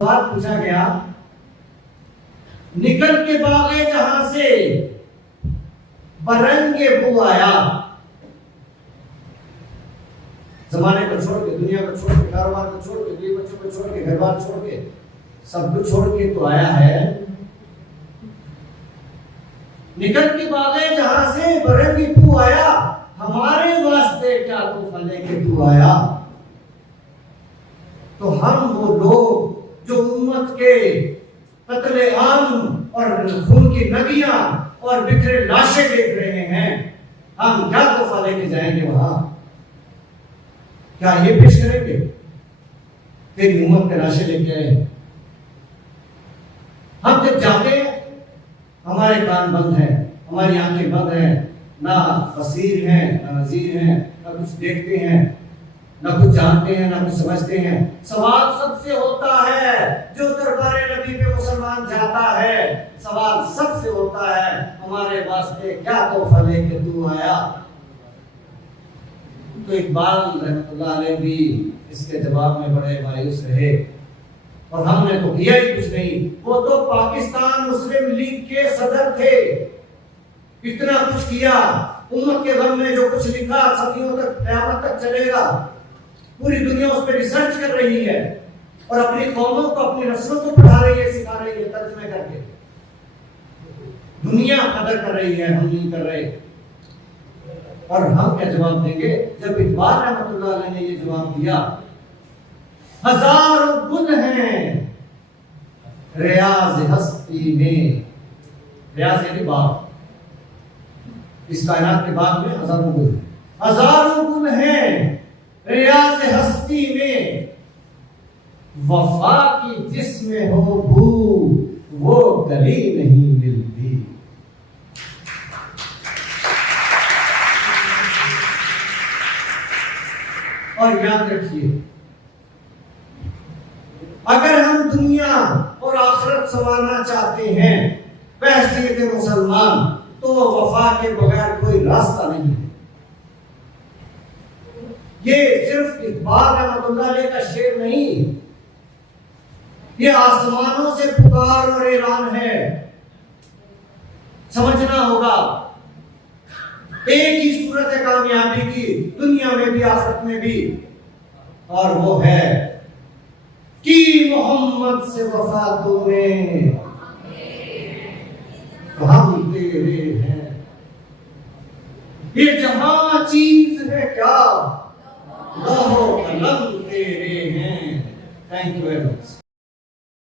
بات پوچھا گیا، نکل کے باغے جہاں سے برنگ بو آیا، زمانے کو چھوڑ کے، دنیا کو چھوڑ کے، کاروبار کو چھوڑ کے، بیوی بچوں کو چھوڑ کے، گھر بار چھوڑ کے، سب کچھ چھوڑ کے تو آیا ہے۔ نکل کے باغے جہاں سے برنگ بو آیا، ہمارے واسطے کیا تحفہ لے کے تو آیا۔ تو ہم وہ لوگ جو امت کے قتل عام اور خون کی ندیاں اور بکھرے لاشیں دیکھ رہے ہیں، ہم کیا تحفہ لے کے جائیں گے وہاں؟ کیا یہ پیش کریں گے؟ تیری امت کے لاشیں لے کے آئے۔ ہم جب جاتے ہیں ہمارے کان بند ہیں، ہماری آنکھیں بند ہیں، نہ بصیر ہیں نہ نذیر ہیں، نہ کچھ دیکھتے ہیں، نہ کچھ جانتے ہیں، نہ کچھ سمجھتے ہیں۔ سوال سب سے ہوتا ہے جو دربار نبی پہ مسلمان جاتا ہے، سوال سب سے ہوتا ہے ہمارے واسطے کیا تحفہ لے کے تو آیا۔ تو اقبال رحمۃ اللہ علیہ بھی اس کے جواب میں بڑے مایوس رہے، اور ہم نے تو کیا ہی کچھ نہیں۔ وہ تو پاکستان مسلم لیگ کے صدر تھے، اتنا کچھ کیا، امت کے غم میں جو کچھ لکھا صدیوں تک، قیامت تک چلے گا، پوری دنیا اس پہ ریسرچ کر رہی ہے اور اپنی قوموں کو، اپنی نسلوں کو پڑھا رہی ہے، سکھا رہی ہے، ترجمے کر کے۔ دنیا قدر کر رہی ہے، ہم نہیں کر رہے۔ اور ہم کیا جواب دیں گے جب اقبال رحمۃ اللہ علیہ نے یہ جواب دیا؟ ہزاروں گل ہیں ریاض ہستی میں، ریاض یعنی باغ، اس کائنات کے باغ میں ہزاروں گل ہیں، ہزاروں گل ہیں ریاض ہستی میں، وفا کی جس میں ہو بو وہ گلی نہیں ملتی۔ اور یاد رکھیے، اگر ہم دنیا اور آخرت سنوارنا چاہتے ہیں بحیثیت مسلمان، تو وفا کے بغیر کوئی راستہ نہیں ہے۔ یہ صرف اقبال رحمۃ اللہ علیہ کا شعر نہیں، یہ آسمانوں سے پکار اور اعلان ہے۔ سمجھنا ہوگا ایک ہی صورت ہے کامیابی کی، دنیا میں بھی آخرت میں بھی، اور وہ ہے کہ محمد سے وفا تو نے، تو ہم تیرے ہیں۔ یہ جہاں چیز ہے کیا، لوح و قلم تیرے ہیں۔ Thank you very much.